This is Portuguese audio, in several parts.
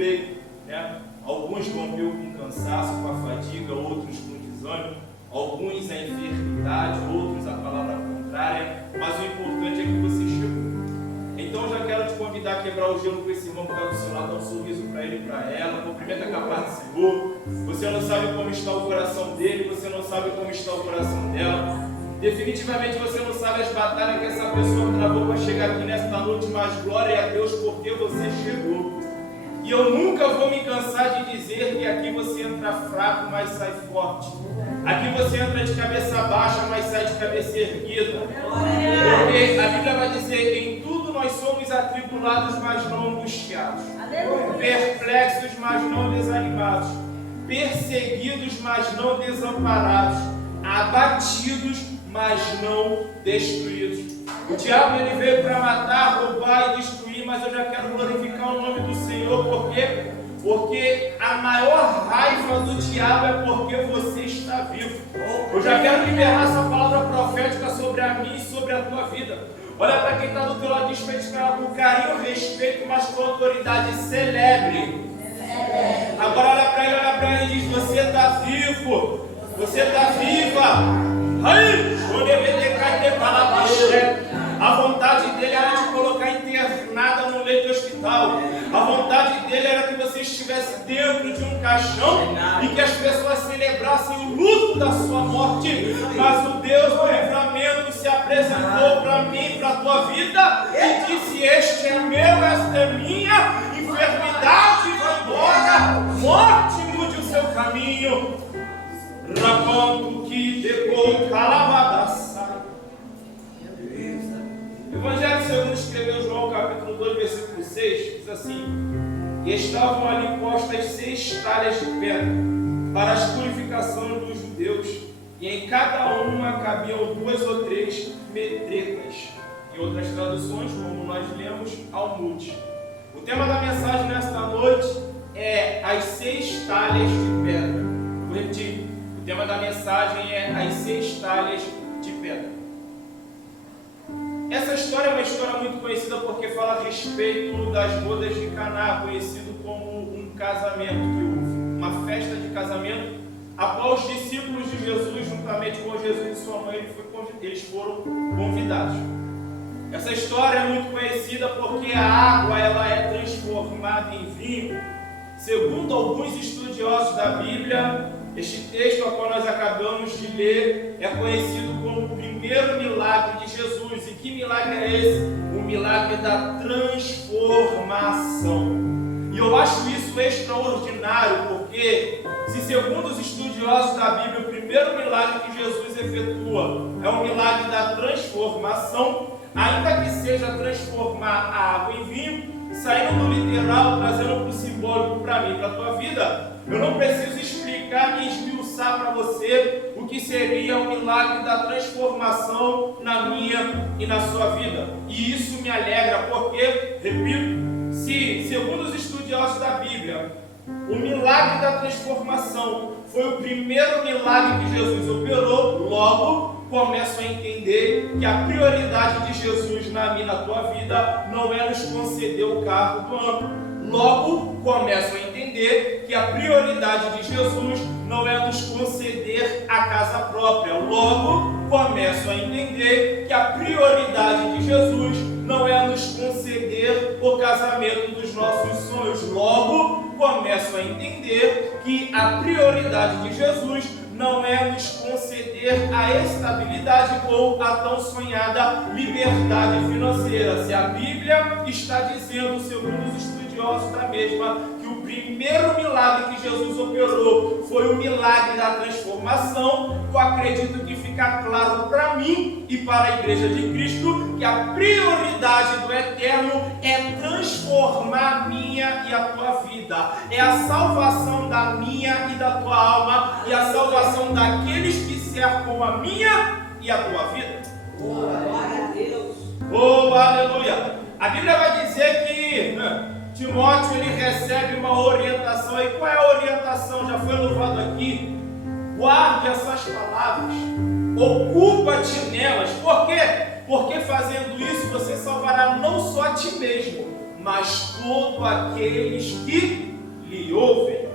veio, né? Alguns rompeu com cansaço, com a fadiga, outros com desânimo, alguns a enfermidade, outros a palavra contrária, mas o importante é que você chegou. Então eu já quero te convidar a quebrar o gelo com esse irmão que está do seu lado, dar um sorriso para ele e para ela, cumprimenta com a paz do Senhor. Você não sabe como está o coração dele, você não sabe como está o coração dela. Definitivamente você não sabe as batalhas que essa pessoa travou para chegar aqui nesta noite, mas glória a Deus porque você chegou. E eu nunca vou me cansar de dizer que aqui você entra fraco, mas sai forte. Aqui você entra de cabeça baixa, mas sai de cabeça erguida. Porque a Bíblia vai dizer: em tudo nós somos atribulados, mas não angustiados. Perplexos, mas não desanimados. Perseguidos, mas não desamparados. Abatidos, mas não destruídos. O diabo ele veio para matar, roubar e destruir, mas eu já quero glorificar o nome do Senhor, porque a maior raiva do diabo é porque você está vivo. Eu já quero liberar essa palavra profética sobre a mim e sobre a tua vida. Olha para quem está do teu lado, diz para ele com carinho, respeito, mas com autoridade, celebre. Agora olha para ele e diz: você está vivo, você está viva. A vontade dele era te colocar internada no leito do hospital. A vontade dele era que você estivesse dentro de um caixão e que as pessoas celebrassem o luto da sua morte. Mas o Deus do livramento se apresentou para mim, para a tua vida, e disse: este é meu, esta é minha. Enfermidade vai embora, morte mude o seu caminho. Raconto que decou calabadaçai. O Evangelho segundo escreveu João capítulo 2, versículo 6, diz assim: e estavam ali postas 6 talhas de pedra para as purificações dos judeus, e em cada uma cabiam 2 ou 3 medretas. Em outras traduções, como nós lemos, almude. O tema da mensagem nesta noite é as 6 talhas de pedra. Vou repetir. O tema da mensagem é as 6 talhas de pedra. Essa história é uma história muito conhecida porque fala a respeito das bodas de Caná, conhecido como um casamento que houve, uma festa de casamento, a qual os discípulos de Jesus, juntamente com Jesus e sua mãe, eles foram convidados. Essa história é muito conhecida porque a água ela é transformada em vinho. Segundo alguns estudiosos da Bíblia, este texto ao qual nós acabamos de ler é conhecido como o primeiro milagre de Jesus. E que milagre é esse? O milagre da transformação. E eu acho isso extraordinário, porque se segundo os estudiosos da Bíblia, o primeiro milagre que Jesus efetua é o milagre da transformação, ainda que seja transformar a água em vinho, saindo do literal, trazendo para o simbólico para mim, para a tua vida, eu não preciso explicar e esmiuçar para você o que seria o milagre da transformação na minha e na sua vida. E isso me alegra porque, repito, se, segundo os estudiosos da Bíblia, o milagre da transformação foi o primeiro milagre que Jesus operou, logo começo a entender que a prioridade de Jesus na minha e na tua vida não é nos conceder o carro do ano. Logo, começo a entender que a prioridade de Jesus não é nos conceder a casa própria. Logo, começo a entender que a prioridade de Jesus não é nos conceder o casamento dos nossos sonhos. Logo, começo a entender que a prioridade de Jesus não é nos conceder a estabilidade ou a tão sonhada liberdade financeira. Se a Bíblia está dizendo, segundo os estudiosos da mesma, que o primeiro milagre que Jesus operou foi o milagre da transformação, eu acredito que fica claro para mim e para a Igreja de Cristo que a prioridade do Eterno é transformar a minha e a tua vida, é a salvação da minha e da tua alma e a salvação daqueles que cercam a minha e a tua vida. Glória a Deus. Oh, aleluia! A Bíblia vai dizer que Timóteo ele recebe uma orientação. E qual é a orientação? Já foi louvado aqui. Guarde essas palavras, ocupa-te nelas. Por quê? Porque fazendo isso você salvará não só a ti mesmo, mas todos aqueles que lhe ouvem.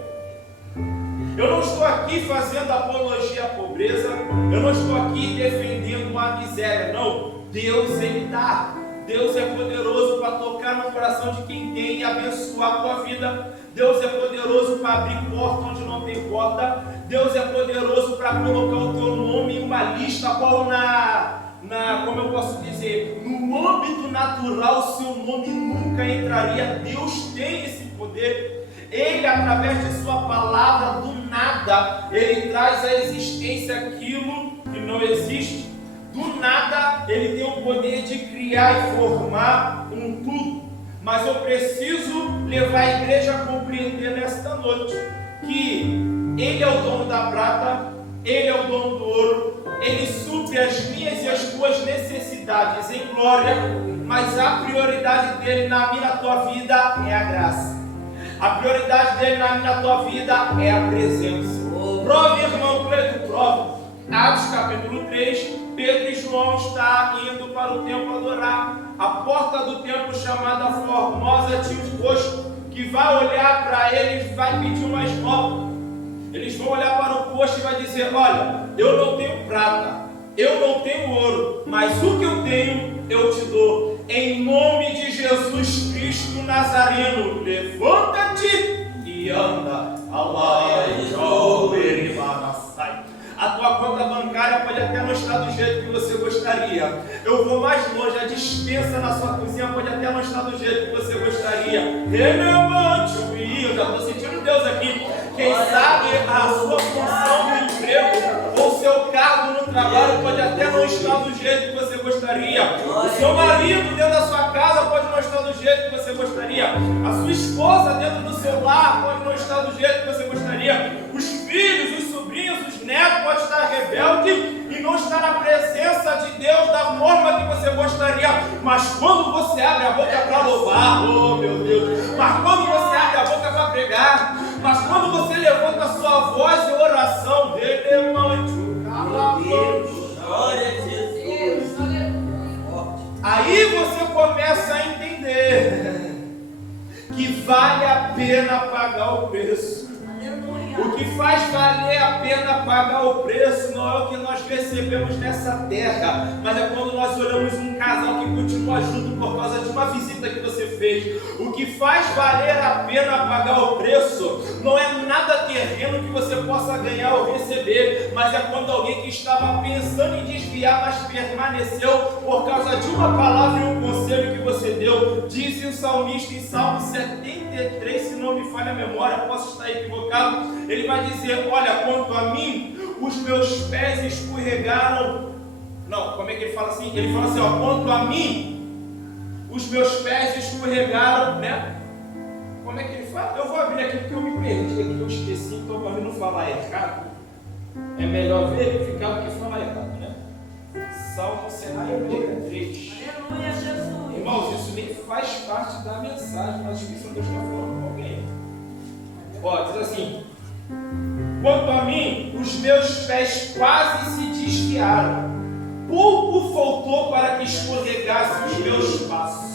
Eu não estou aqui fazendo apologia à pobreza, eu não estou aqui defendendo a miséria, não. Deus, Ele dá. Deus é poderoso para tocar no coração de quem tem e abençoar a tua vida. Deus é poderoso para abrir porta onde não tem porta. Deus é poderoso para colocar o teu nome em uma lista, qual como eu posso dizer, no âmbito natural, o seu nome nunca entraria. Deus tem esse poder. Ele, através de sua palavra, do nada, Ele traz à existência aquilo que não existe. Do nada, Ele tem o poder de criar e formar um tudo. Mas eu preciso levar a igreja a compreender nesta noite que Ele é o dono da prata, Ele é o dono do ouro, Ele supre as minhas e as tuas necessidades em glória, mas a prioridade dele na minha e na tua vida é a graça. A prioridade dele na minha e na tua vida é a presença. Prove, irmão Cleito, prove. Atos capítulo 3, Pedro e João estão indo para o templo adorar. A porta do templo, chamada Formosa, tinha um posto que vai olhar para eles e vai pedir uma esmola. Eles vão olhar para o posto e vai dizer: olha, eu não tenho prata, eu não tenho ouro, mas o que eu tenho eu te dou. Em nome de Jesus Cristo Nazareno, levanta-te e anda. A tua conta bancária pode até não estar do jeito que você gostaria. Eu vou mais longe, a despensa na sua cozinha pode até não estar do jeito que você gostaria. Relevante, eu já estou sentindo Deus aqui. Quem sabe a sua função no emprego ou seu cargo no trabalho pode até não estar do jeito que você gostaria. O seu marido dentro da sua casa pode não estar do jeito que você gostaria. A sua esposa dentro do seu lar pode não estar do jeito que você gostaria. Os filhos, os sobrinhos, os netos podem estar rebeldes e não estar na presença de Deus da forma que você gostaria. Mas quando você abre a boca para louvar, oh meu Deus, mas quando você abre a boca para pregar, mas quando você levanta a sua voz em oração, Glória a Jesus. aí você começa a entender que vale a pena pagar o preço. O que faz valer a pena pagar o preço não é o que nós recebemos nessa terra, mas é quando nós olhamos um casal que continua junto por causa de uma visita que você fez. O que faz valer a pena pagar o preço não é nada terreno que você possa ganhar ou receber, mas é quando alguém que estava pensando em desviar, mas permaneceu por causa de uma palavra e um conselho que você deu. Diz o salmista em Salmo 73, se não me falha a memória, posso estar equivocado. Ele vai dizer: olha, quanto a mim, os meus pés escorregaram. Não, como é que ele fala assim? Ele fala assim, ó, quanto a mim, os meus pés escorregaram, né? Como é que ele fala? Eu vou abrir aqui porque eu me perdi aqui, eu esqueci, então para não falar errado, é melhor verificar do que falar errado, né? Salmo 73. Aleluia, Jesus. Irmãos, isso nem faz parte da mensagem, mas acho que isso Deus está falando com alguém. Ó, diz assim: quanto a mim, os meus pés quase se desviaram, pouco faltou para que escorregassem os meus passos.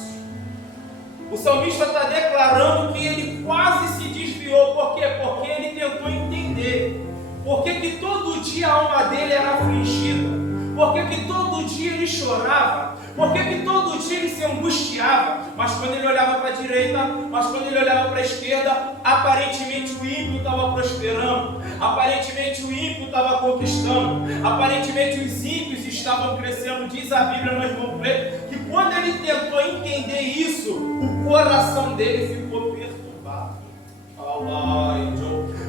O salmista está declarando que ele quase se desviou. Por quê? Porque ele tentou entender por que todo dia a alma dele era afligida, por que todo dia ele chorava, por que todo dia ele se angustiava. Mas quando ele olhava para a direita, mas quando ele olhava para a esquerda, aparentemente o ímpio estava prosperando, aparentemente o ímpio estava conquistando, aparentemente os ímpios estavam crescendo. Diz a Bíblia, nós vamos ver, que quando ele tentou entender isso, o coração dele ficou perturbado.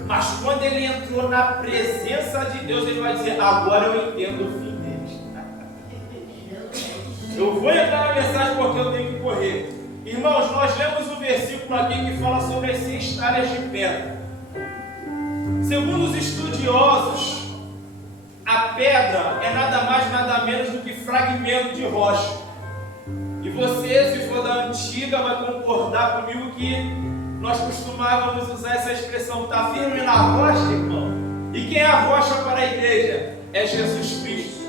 Mas quando ele entrou na presença de Deus, ele vai dizer: agora eu entendo o fim deles. Eu vou entrar na mensagem porque eu tenho que correr. Irmãos, nós lemos um versículo aqui que fala sobre as 6 talhas de pedra. Segundo os estudiosos, a pedra é nada mais, nada menos do que fragmento de rocha. E você, se for da antiga, vai concordar comigo que nós costumávamos usar essa expressão: está firme na rocha, irmão. E quem é a rocha para a igreja? É Jesus Cristo.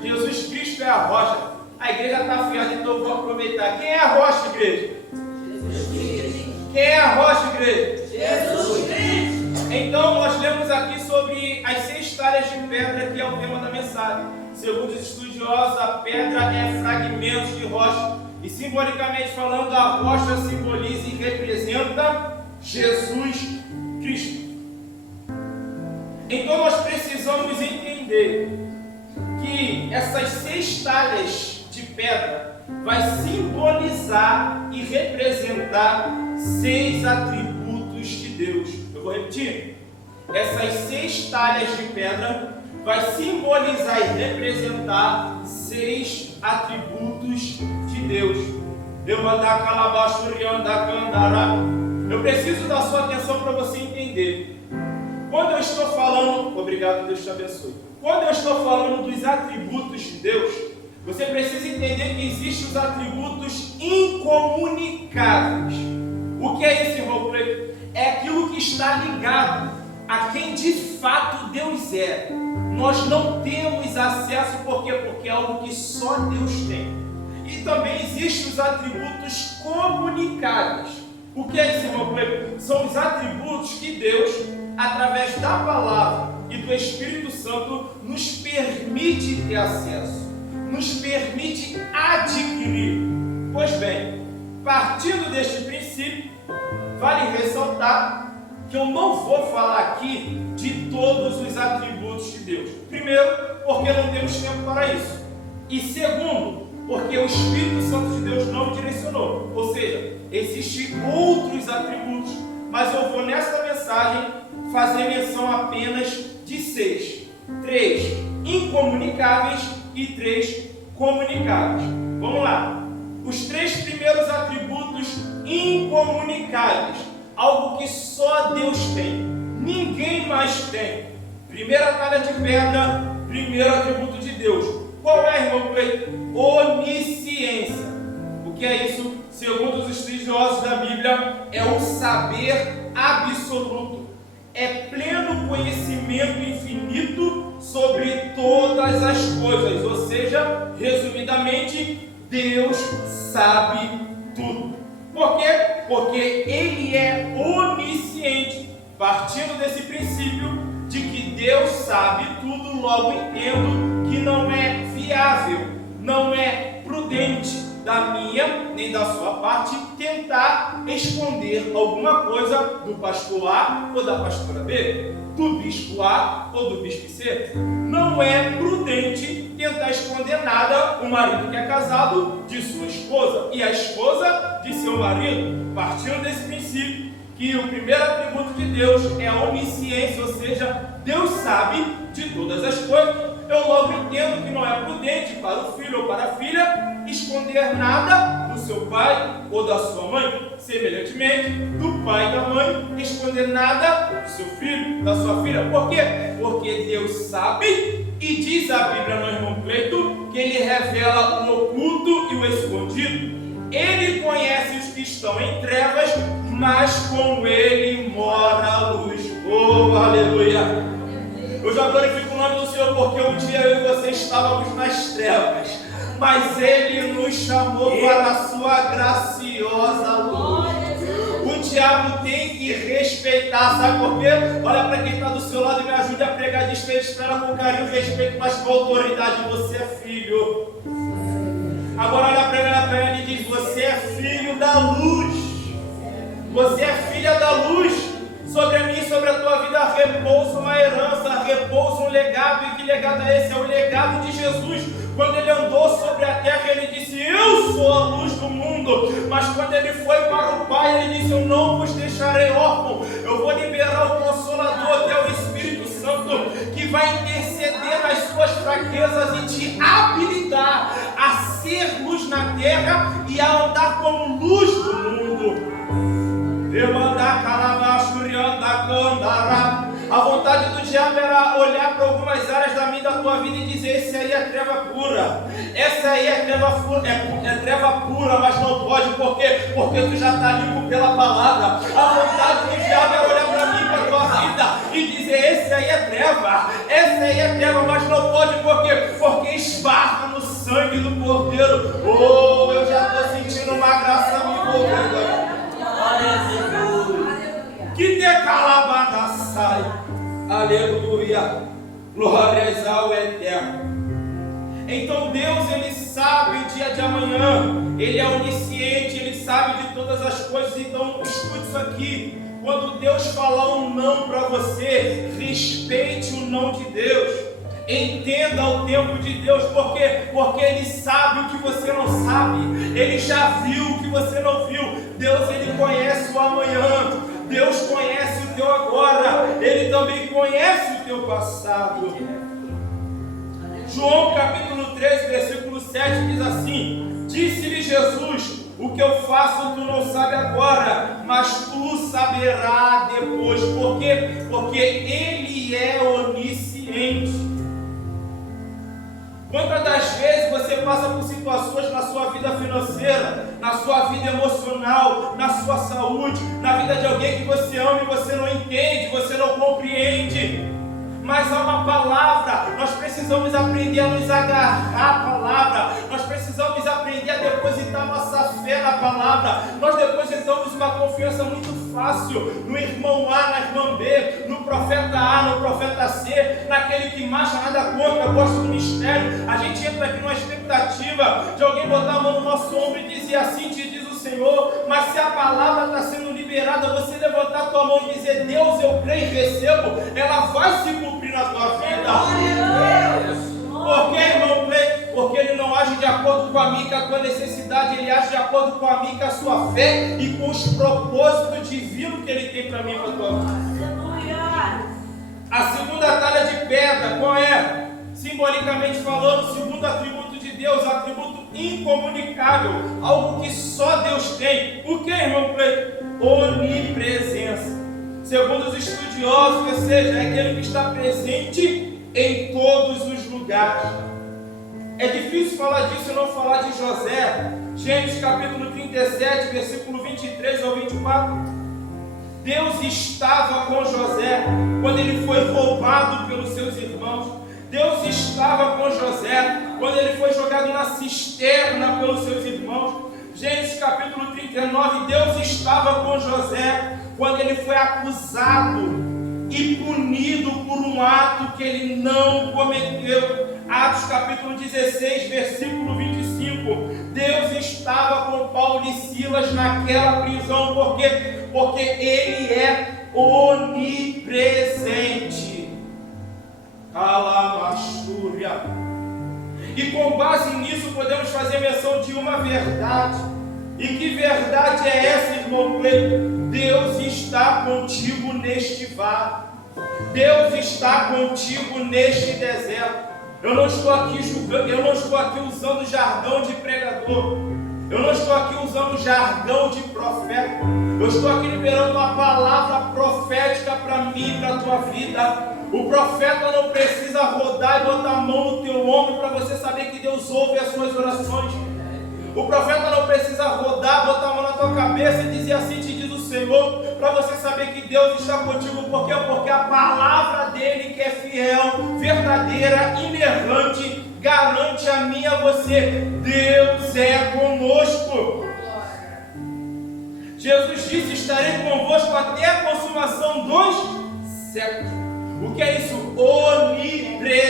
Jesus Cristo é a rocha. A igreja está firme, então eu vou aproveitar. Quem é a rocha, igreja? Jesus Cristo. Quem é a rocha, igreja? Jesus Então, nós lemos aqui sobre as 6 talhas de pedra, que é o tema da mensagem. Segundo os estudiosos, a pedra é fragmentos de rocha. E simbolicamente falando, a rocha simboliza e representa Jesus Cristo. Então, nós precisamos entender que essas 6 talhas de pedra vai simbolizar e representar 6 atributos de Deus. Eu vou repetir. Essas 6 talhas de pedra vai simbolizar e representar 6 atributos de Deus. Eu preciso da sua atenção para você entender. Quando eu estou falando, obrigado, Deus te abençoe. Quando eu estou falando dos atributos de Deus, você precisa entender que existem os atributos incomunicáveis. O que é esse roleplay? É aquilo que está ligado a quem de fato Deus é. Nós não temos acesso, por quê? Porque é algo que só Deus tem. E também existem os atributos comunicáveis. O que é esse roleplay? São os atributos que Deus, através da palavra e do Espírito Santo, nos permite ter acesso, nos permite adquirir. Pois bem, partindo deste princípio, vale ressaltar que eu não vou falar aqui de todos os atributos de Deus. Primeiro, porque não temos tempo para isso. E segundo, porque o Espírito Santo de Deus não me direcionou. Ou seja, existem outros atributos, mas eu vou nesta mensagem fazer menção apenas de 6. 3 incomunicáveis e 3 comunicáveis. Vamos lá. Os 3 primeiros atributos incomunicáveis, algo que só Deus tem, ninguém mais tem. Primeira talha de pedra, primeiro atributo de Deus. Qual é, irmão? Onisciência. O que é isso? Segundo os estudiosos da Bíblia, é o saber absoluto. É pleno conhecimento infinito sobre todas as coisas. Ou seja, resumidamente, Deus sabe tudo. Por quê? Porque Ele é onisciente. Partindo desse princípio de que Deus sabe tudo, logo entendo que não é viável, não é prudente da minha nem da sua parte tentar esconder alguma coisa do pastor A ou da pastora B, do bispo A ou do bispo C. Não é prudente tentar esconder nada o marido que é casado de sua esposa e a esposa de seu marido. Partindo desse princípio que o primeiro atributo de Deus é a onisciência, ou seja, Deus sabe de todas as coisas, eu logo entendo que não é prudente para o filho ou para a filha esconder nada do seu pai ou da sua mãe. Semelhantemente, do pai e da mãe esconder nada do seu filho, da sua filha. Por quê? Porque Deus sabe, e diz a Bíblia no irmão Cleito, que Ele revela o oculto e o escondido. Ele conhece os que estão em trevas, mas com Ele mora a luz. Oh, aleluia! Eu já glorifico o nome do Senhor, porque um dia eu e você estávamos nas trevas, mas Ele nos chamou para a sua graciosa luz. O diabo tem que respeitar, sabe por quê? Olha para quem está do seu lado e me ajude a pregar despeito, espera com carinho e respeito, mas com autoridade. Você é filho. Agora olha para ele e diz: você é filho da luz. Você é filha da luz. Sobre a mim e sobre a tua vida repousa uma herança, repousa um legado. E que legado é esse? É o legado de Jesus. Quando Ele andou sobre a terra, Ele disse: eu sou a luz do mundo. Mas quando Ele foi para o Pai, Ele disse: eu não vos deixarei órfão. Eu vou liberar o Consolador, que é o Espírito Santo, que vai interceder nas suas fraquezas e te habilitar a ser luz na terra e a andar como luz do mundo. A vontade do diabo era olhar para algumas áreas da minha e da tua vida e dizer: esse aí é treva pura, essa aí é treva pura, mas não pode, por quê? Porque tu já está limpo pela palavra. A vontade do diabo era olhar para mim e para a tua vida e dizer: esse aí é treva, essa aí é treva, mas não pode, por quê? Porque esbarra no sangue do Cordeiro. Oh, eu já estou sentindo uma graça me envolvendo. Que decalabada. Aleluia. Glórias ao Eterno. Então Deus, Ele sabe o dia de amanhã. Ele é onisciente, Ele sabe de todas as coisas. Então escute isso aqui. Quando Deus falar um não para você, respeite o não de Deus. Entenda o tempo de Deus, porque Ele sabe o que você não sabe. Ele já viu o que você não viu. Deus, Ele conhece o amanhã. Deus conhece o teu agora. Ele também conhece o teu passado. João capítulo 13, versículo 7 diz assim: disse-lhe Jesus: o que eu faço tu não sabe agora, mas tu saberás depois. Por quê? Porque Ele é onisciente. Quantas das vezes você passa por situações na sua vida financeira, na sua vida emocional, na sua saúde, na vida de alguém que você ama e você não entende, você não compreende? Mas há uma palavra, nós precisamos aprender a nos agarrar à palavra, nós precisamos aprender a depositar nossa fé na palavra. Nós depositamos uma confiança muito fácil no irmão A, na irmã B, no profeta A, no profeta C, naquele que marcha nada contra, gosta do mistério. A gente entra aqui numa expectativa de alguém botar a mão no nosso ombro e dizer assim te diz o Senhor. Mas se a palavra está sendo liberada, você levantar a tua mão e dizer Deus, eu creio e recebo, ela vai se cumprir na tua vida. Por que, irmão? Porque Ele não age de acordo com a mim, com a tua necessidade. Ele age de acordo com a mim, com a sua fé e com os propósitos divinos que Ele tem para mim, para a tua vida. A segunda talha de pedra, qual é? Simbolicamente falando, o segundo atributo de Deus, atributo incomunicável, algo que só Deus tem. O que, irmão? Onipresença. Segundo os estudiosos, ou seja, é aquele que está presente em todos os lugares. É difícil falar disso e não falar de José. Gênesis capítulo 37, versículo 23 ao 24. Deus estava com José quando ele foi roubado pelos seus irmãos. Deus estava com José quando ele foi jogado na cisterna pelos seus irmãos. Gênesis capítulo 39, Deus estava com José quando ele foi acusado e punido por um ato que ele não cometeu. Atos capítulo 16, versículo 25. Deus estava com Paulo e Silas naquela prisão. Por quê? Porque Ele é onipresente. Calamastúria. E com base nisso podemos fazer menção de uma verdade. E que verdade é essa, irmão Cleiton? Deus está contigo neste vale. Deus está contigo neste deserto. Eu não estou aqui julgando, eu não estou aqui usando jargão de pregador. Eu não estou aqui usando jargão de profeta. Eu estou aqui liberando uma palavra profética para mim e para a tua vida. O profeta não precisa rodar e botar a mão no teu ombro para você saber que Deus ouve as suas orações. O profeta não precisa rodar, botar a mão na tua cabeça e dizer assim te diz o Senhor, para você saber que Deus está contigo. Por quê? Porque a palavra dele, que é fiel, verdadeira, inerrante, garante a mim e a você: Deus é conosco. Jesus disse: estarei convosco até a consumação dos séculos. O que é isso? Onipresença.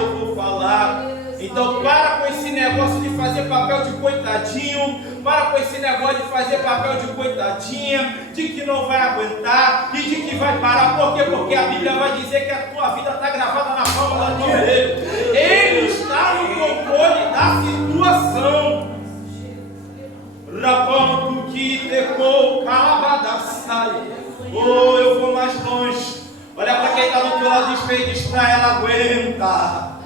Eu vou falar. Então para com esse negócio de fazer papel de coitadinho, para com esse negócio de fazer papel de coitadinha, de que não vai aguentar e de que vai parar. Por quê? Porque a Bíblia vai dizer que a tua vida está gravada na palma da mão dele. Ele está no controle da situação. Rabando que tecou calabadaçai. Eu vou mais longe. Olha para quem está do teu lado e diz para ela: aguenta.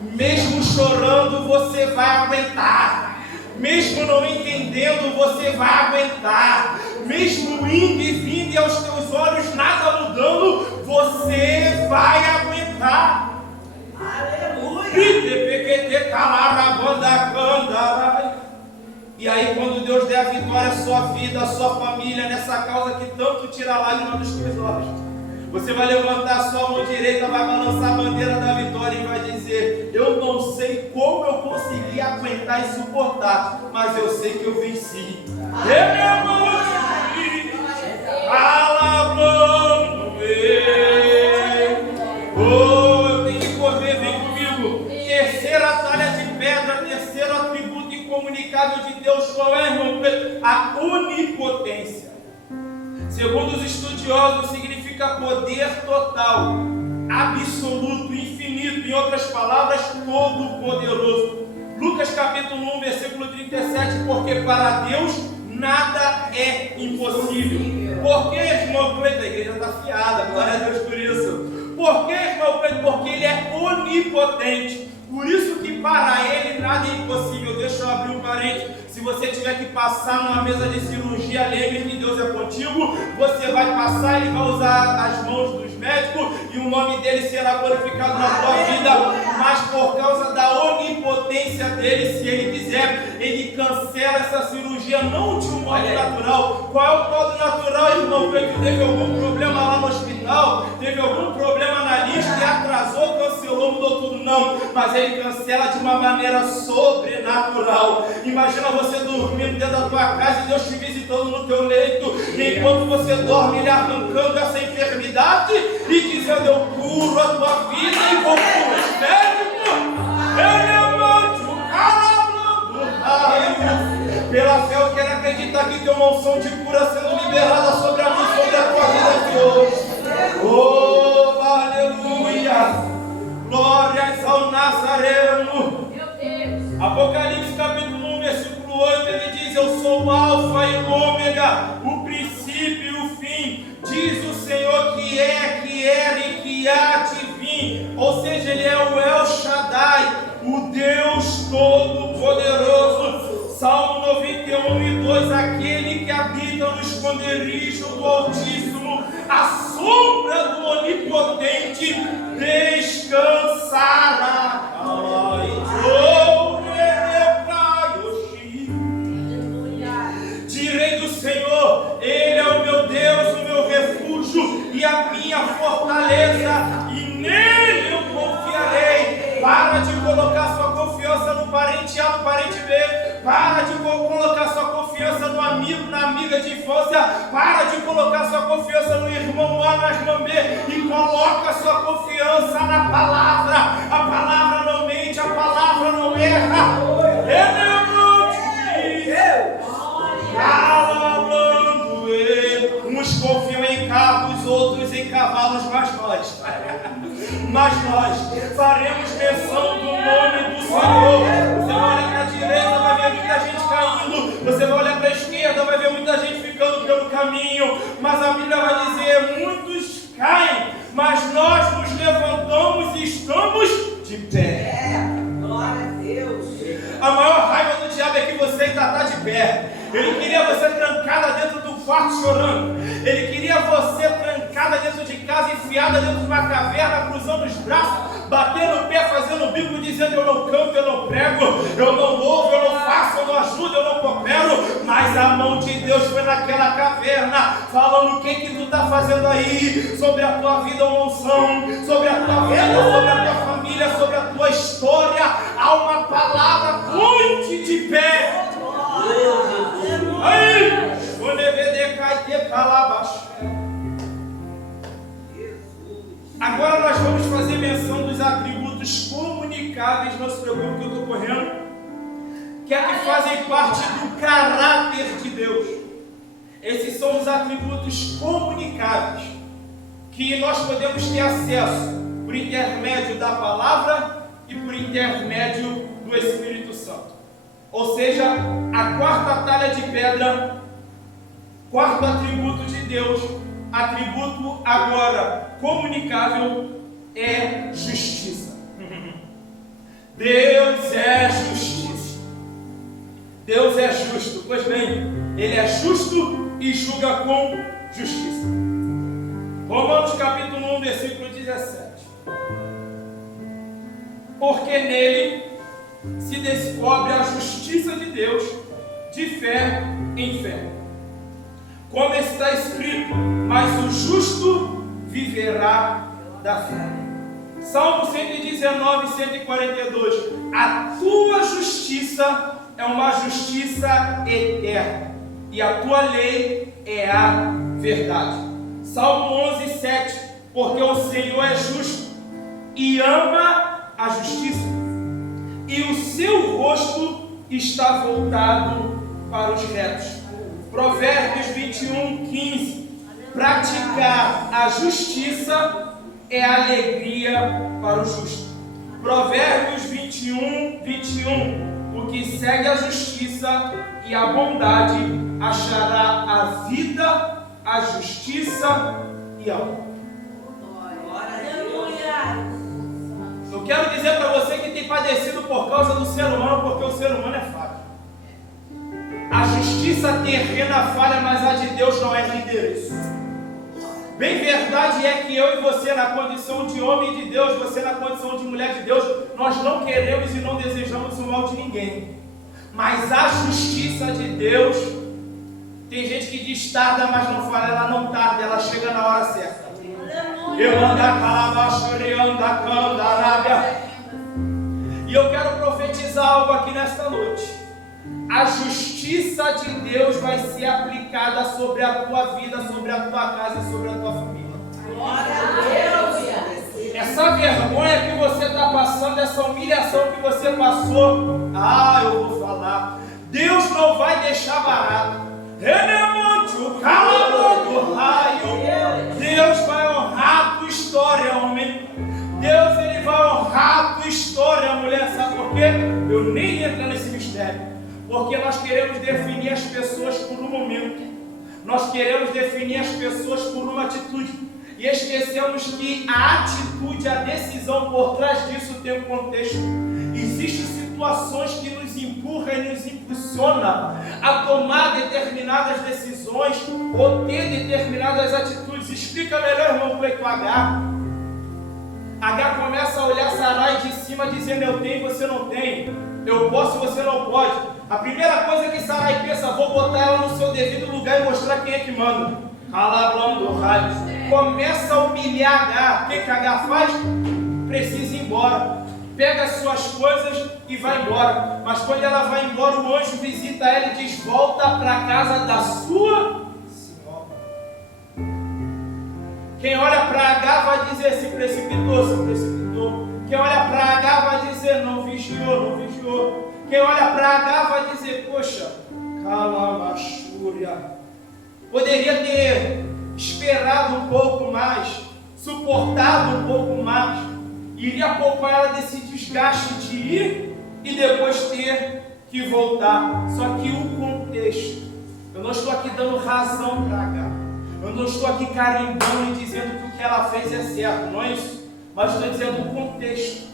Mesmo chorando, você vai aguentar. Mesmo não entendendo, você vai aguentar. Mesmo indo e vindo e aos teus olhos nada mudando, você vai aguentar. Aleluia! E aí, quando Deus der a vitória à sua vida, à sua família, nessa causa que tanto tira a lágrima dos teus olhos, você vai levantar a sua mão direita, vai balançar a bandeira da vitória e vai dizer: eu não sei como eu consegui aguentar e suportar, mas eu sei que eu venci. Ele é bom. Segundo os estudiosos, significa poder total, absoluto, infinito, em outras palavras, todo-poderoso. Lucas capítulo 1, versículo 37, porque para Deus nada é impossível. Por que, irmão Cleiton? A igreja está afiada, glória a Deus por isso. Por que, irmão Cleiton? Porque Ele é onipotente. Por isso que para Ele nada é impossível. Deixa eu abrir um parênteses. Se você tiver que passar numa mesa de cirurgia, lembre que Deus é contigo. Você vai passar, Ele vai usar as mãos dos médicos e o nome dele será glorificado na tua vida. Mas por causa da onipotência dele, se Ele quiser, Ele cancela essa cirurgia, não de um modo natural. Qual é o modo natural, irmão? Porque teve algum problema lá no hospital, teve algum problema na lista e atrasou, cancelou, mudou tudo. Não, mas Ele cancela de uma maneira sobrenatural. Imagina você dormindo dentro da tua casa e Deus te visitando no teu leito, e enquanto você dorme, Ele arrancando essa enfermidade e dizendo: eu curo a tua vida e vou para os médicos. Ele é manto, calabrando. Pela fé eu quero acreditar que tem uma unção de cura sendo liberada sobre a mim, sobre a tua vida de hoje. Oh, aleluia! Glórias ao Nazareno. Meu Deus. Apocalipse capítulo 1, versículo 8, ele diz: eu sou o Alfa e o Ômega, o princípio e o fim. Diz o Senhor que é, que era e que há de vir. Ou seja, Ele é o El Shaddai, o Deus Todo-Poderoso. Salmo 91:2, aquele que habita no esconderijo do Altíssimo, a sombra do Onipotente descansará. Direi do Senhor, Ele é o meu Deus, o meu refúgio e a minha fortaleza, e nele eu confiarei. Para de colocar sua confiança no parente A, no parente B. Para de colocar sua confiança no amigo, na amiga de infância. Para de colocar sua confiança no irmão A, na irmã B. E coloca sua confiança na palavra. A palavra não mente, a palavra não erra. Uns confiam em carros, outros em cavalos, mas nós faremos menção do nome do Senhor. Você vai olhar para a direita, vai ver muita gente caindo. Você vai olhar para a esquerda, vai ver muita gente ficando pelo caminho. Mas a Bíblia vai dizer: muitos caem, mas nós nos levantamos e estamos de pé. Glória a Deus. A maior raiva do diabo é que você ainda está de pé. Ele queria você trancada dentro do quarto chorando. Ele queria você trancada dentro de casa, enfiada dentro de uma caverna, cruzando os braços, batendo o pé, fazendo o bico, dizendo: eu não canto, eu não prego, eu não louvo, eu não faço, eu não ajudo, eu não coopero. Mas a mão de Deus foi naquela caverna, falando: o que tu está fazendo aí? Sobre a tua vida uma unção, sobre a tua vida, sobre a tua família, sobre a tua história. Há uma palavra, ponte de pé. Aí, agora nós vamos fazer menção dos atributos comunicáveis. Não se preocupe que eu estou correndo, que é que fazem parte do caráter de Deus. Esses são os atributos comunicáveis que nós podemos ter acesso por intermédio da palavra e por intermédio do Espírito Santo. Ou seja, a quarta talha de pedra, quarto atributo de Deus, atributo agora comunicável, é justiça. Deus é justiça. Deus é justo. Pois bem, Ele é justo e julga com justiça. Romanos capítulo 1, versículo 17. Porque nele se descobre a justiça de Deus de fé em fé. Como está escrito: mas o justo viverá da fé. Salmo 119, 142. A tua justiça é uma justiça eterna, e a tua lei é a verdade. Salmo 11, 7. Porque o Senhor é justo e ama a justiça, e o seu rosto está voltado para os retos. Provérbios 21, 15. Praticar a justiça é alegria para o justo. Provérbios 21. O que segue a justiça e a bondade achará a vida, a justiça e a honra. Eu quero dizer para você que tem padecido por causa do ser humano, porque o ser humano é falho. A justiça terrena falha, mas a de Deus não é endereço. Bem verdade é que eu e você, na condição de homem de Deus, você na condição de mulher de Deus, nós não queremos e não desejamos o mal de ninguém. Mas a justiça de Deus, tem gente que diz tarda, mas não fala, ela não tarda, ela chega na hora certa. E eu quero profetizar algo aqui nesta noite. A justiça de Deus vai ser aplicada sobre a tua vida, sobre a tua casa e sobre a tua família. Essa vergonha que você está passando, essa humilhação que você passou, eu vou falar. Deus não vai deixar barato. Deus vai honrar a tua história, homem. Deus, ele vai honrar a tua história, mulher. Sabe por quê? Eu nem entro nesse mistério. Porque nós queremos definir as pessoas por um momento. Nós queremos definir as pessoas por uma atitude. E esquecemos que a atitude, a decisão por trás disso tem um contexto. Existem situações que nos empurram e nos impulsionam a tomar determinadas decisões ou ter determinadas atitudes. Explica melhor, irmão, para o H. H começa a olhar Sarai de cima dizendo: eu tenho, você não tem. Eu posso, você não pode. A primeira coisa que Sarai pensa: vou botar ela no seu devido lugar e mostrar quem é que manda. Começa a humilhar H. O que H faz? Precisa ir embora. Pega as suas coisas e vai embora. Mas quando ela vai embora, o anjo visita ela e diz: volta para a casa da sua senhora. Quem olha para H vai dizer: se precipitou, se precipitou. Quem olha para H vai dizer: não vigiou, não vigiou. Quem olha para H vai dizer: poxa, calamachúria. Poderia ter esperado um pouco mais, suportado um pouco mais. Iria poupar ela desse desgaste de ir e depois ter que voltar. Só que o contexto, eu não estou aqui dando razão para H. Eu não estou aqui carimbando e dizendo que o que ela fez é certo, não é isso? Mas estou dizendo o contexto.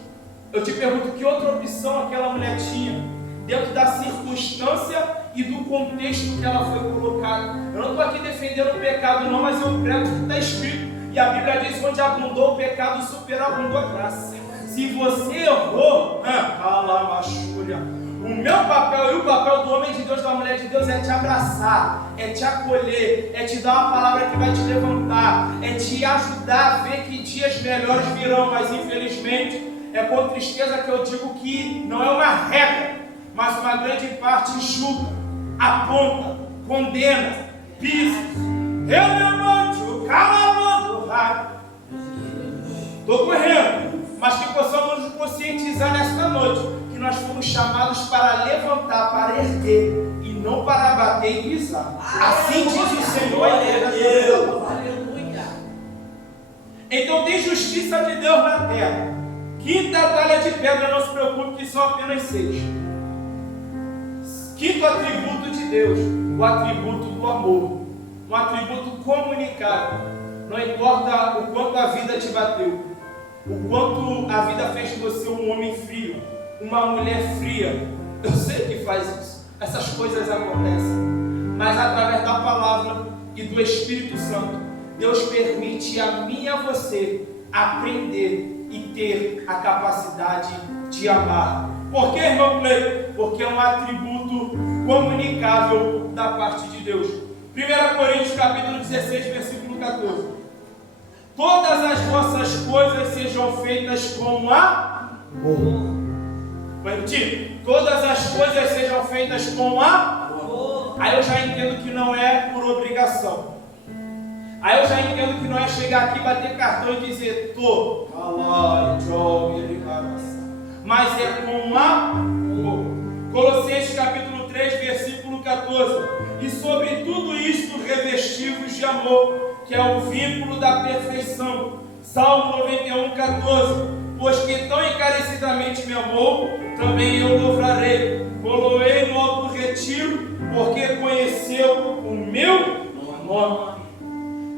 Eu te pergunto, que outra opção aquela mulher tinha dentro da circunstância e do contexto que ela foi colocada? Eu não estou aqui defendendo o pecado não, mas eu prego o que está escrito. E a Bíblia diz: onde abundou o pecado, superabundou a graça. Se você errou, calamachúria. O meu papel e o papel do homem de Deus, da mulher de Deus, é te abraçar, é te acolher, é te dar uma palavra que vai te levantar, é te ajudar a ver que dias melhores virão. Mas infelizmente é com tristeza que eu digo que não é uma regra, mas uma grande parte julga, aponta, condena, pisa. Eu me amanto, calando, vai. Estou correndo, mas que possamos nos conscientizar nesta noite que nós fomos chamados para levantar, para erguer e não para bater e pisar. Assim diz o Senhor. Então tem justiça de Deus na terra. Quinta talha de pedra, não se preocupe que são apenas 6. Quinto atributo de Deus, o atributo do amor. Um atributo comunicável. Não importa o quanto a vida te bateu, o quanto a vida fez de você um homem frio, uma mulher fria. Eu sei que faz isso. Essas coisas acontecem. Mas através da palavra e do Espírito Santo, Deus permite a mim e a você aprender e ter a capacidade de amar. Por que, irmão Cleito? Porque é um atributo comunicável da parte de Deus. 1 Coríntios capítulo 16, versículo 14. Todas as vossas coisas sejam feitas com amor. Vai repetir? Todas as coisas sejam feitas com amor. Aí eu já entendo que não é por obrigação. Aí eu já entendo que não é chegar aqui, bater cartão e dizer tô. Mas é com amor. Colossenses capítulo 3, versículo 14. E sobre tudo isto revestir vestígios de amor, que é o vínculo da perfeição. Salmo 91:14. Pois que tão encarecidamente me amou, também eu lovrarei. Poloei no alto retiro, porque conheceu o meu nome.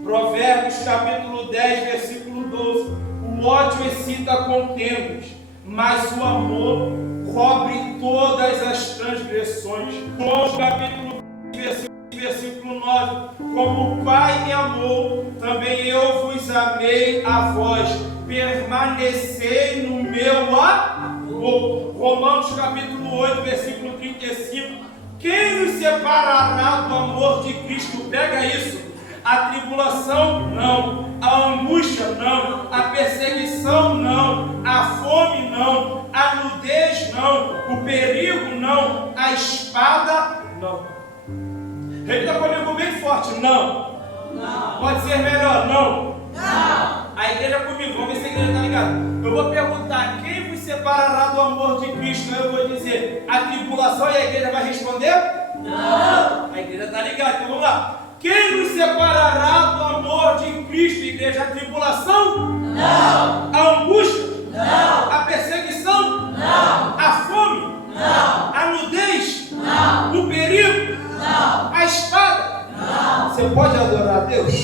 Provérbios capítulo 10, versículo 12. O ódio excita contendas, mas o amor cobre todas as transgressões. João capítulo 20, versículo 9. Como o Pai me amou, também eu vos amei a vós. Permanecei no meu amor. Romanos capítulo 8, versículo 35. Quem nos separará do amor de Cristo? Pega isso. A tribulação não, a angústia não, a perseguição não, a fome não, a nudez não, o perigo não, a espada não. Repita comigo bem forte: não. Não. Pode ser melhor: não. Não. A igreja comigo, vamos ver se a igreja está ligada. Eu vou perguntar: quem vos separará do amor de Cristo? Eu vou dizer: a tribulação, e a igreja vai responder: não. A igreja está ligada, então vamos lá. Quem nos separará do amor de Cristo, igreja? A tribulação? Não. A angústia? Não. A perseguição? Não. A fome? Não. A nudez? Não. O perigo? Não. A espada? Não. Você pode adorar a Deus?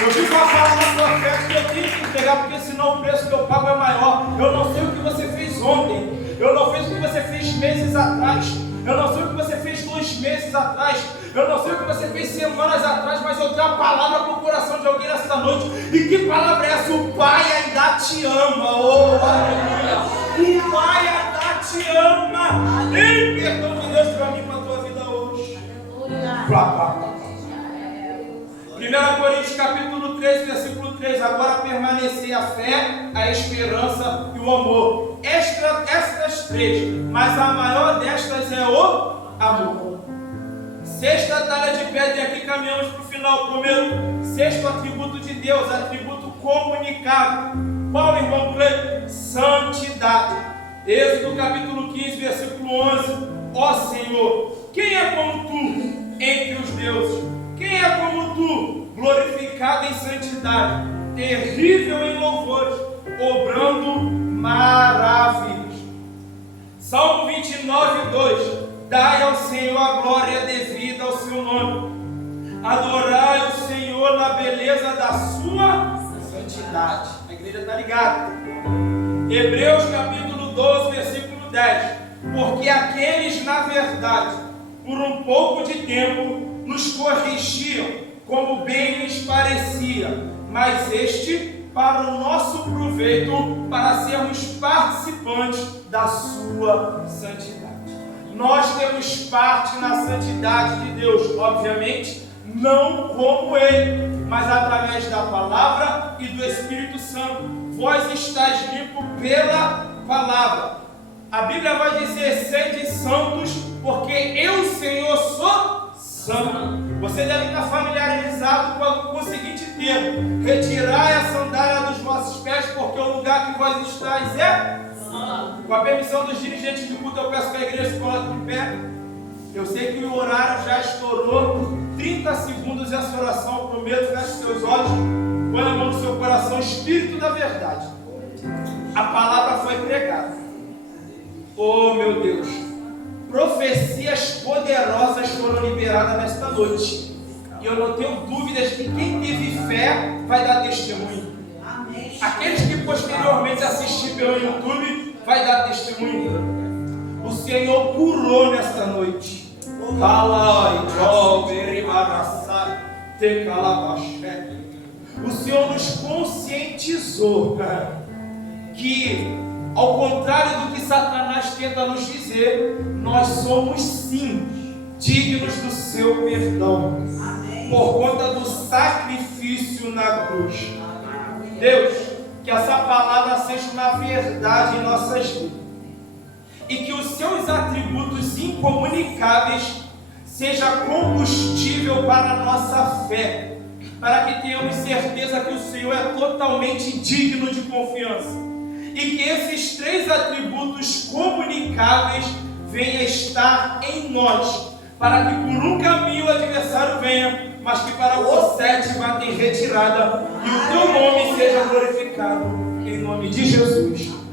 Eu fico a falar na sua festa que eu tenho que entregar, porque senão o preço que eu pago é maior. Eu não sei o que você fez ontem. Eu não sei o que você fez meses atrás. Eu não sei o que você fez 2 meses atrás. Eu não sei o que você fez semanas atrás, mas eu tenho a palavra para o coração de alguém nesta noite. E que palavra é essa? O Pai ainda te ama. Oh, aleluia. O Pai ainda te ama. Tem perdão de Deus para mim, para a tua vida hoje. 1 Coríntios capítulo 3, versículo 3. Agora permanecei a fé, a esperança e o amor. Estas 3, mas a maior destas é o amor. Sexta talha de pedra, e aqui caminhamos para o final. Primeiro, sexto atributo de Deus, atributo comunicável. Qual, irmão Cleiton? Santidade. Êxodo capítulo 15, versículo 11. Ó Senhor, quem é como tu entre os deuses? Quem é como tu, glorificado em santidade, terrível em louvores, obrando maravilhas? Salmo 29, 2. Dai ao Senhor a glória devida ao seu nome. Adorai o Senhor na beleza da sua santidade. A igreja está ligada. Hebreus capítulo 12, versículo 10. Porque aqueles, na verdade, por um pouco de tempo, nos corrigiam, como bem lhes parecia, mas este para o nosso proveito, para sermos participantes da sua santidade. Nós temos parte na santidade de Deus, obviamente, não como Ele, mas através da palavra e do Espírito Santo. Vós estáis limpo pela palavra. A Bíblia vai dizer: sede santos, porque eu, Senhor, sou santo. Você deve estar familiarizado com o seguinte termo: retirai a sandália dos vossos pés, porque o lugar que vós estáis é santo. Com a permissão dos dirigentes de culto, eu peço que a igreja se coloque de pé. Eu sei que o horário já estourou. 30 segundos essa oração, prometo. Feche seus olhos, põe a mão no seu coração. Espírito da verdade, a palavra foi pregada. Oh meu Deus, profecias poderosas foram liberadas nesta noite. E eu não tenho dúvidas que quem teve fé vai dar testemunho. Amém. Aqueles que posteriormente assistirem pelo YouTube vai dar testemunho. O Senhor curou nesta noite. O Senhor nos conscientizou que, ao contrário do que Satanás tenta nos dizer, nós somos sim dignos do seu perdão. Amém. Por conta do sacrifício na cruz. Amém. Deus, que essa palavra seja uma verdade em nossas vidas e que os seus atributos incomunicáveis seja combustível para a nossa fé, para que tenhamos certeza que o Senhor é totalmente digno de confiança. E que esses 3 atributos comunicados inexplicáveis venha estar em nós, para que por um caminho o adversário venha, mas que para o 7 vá em retirada e o teu nome seja glorificado, em nome de Jesus.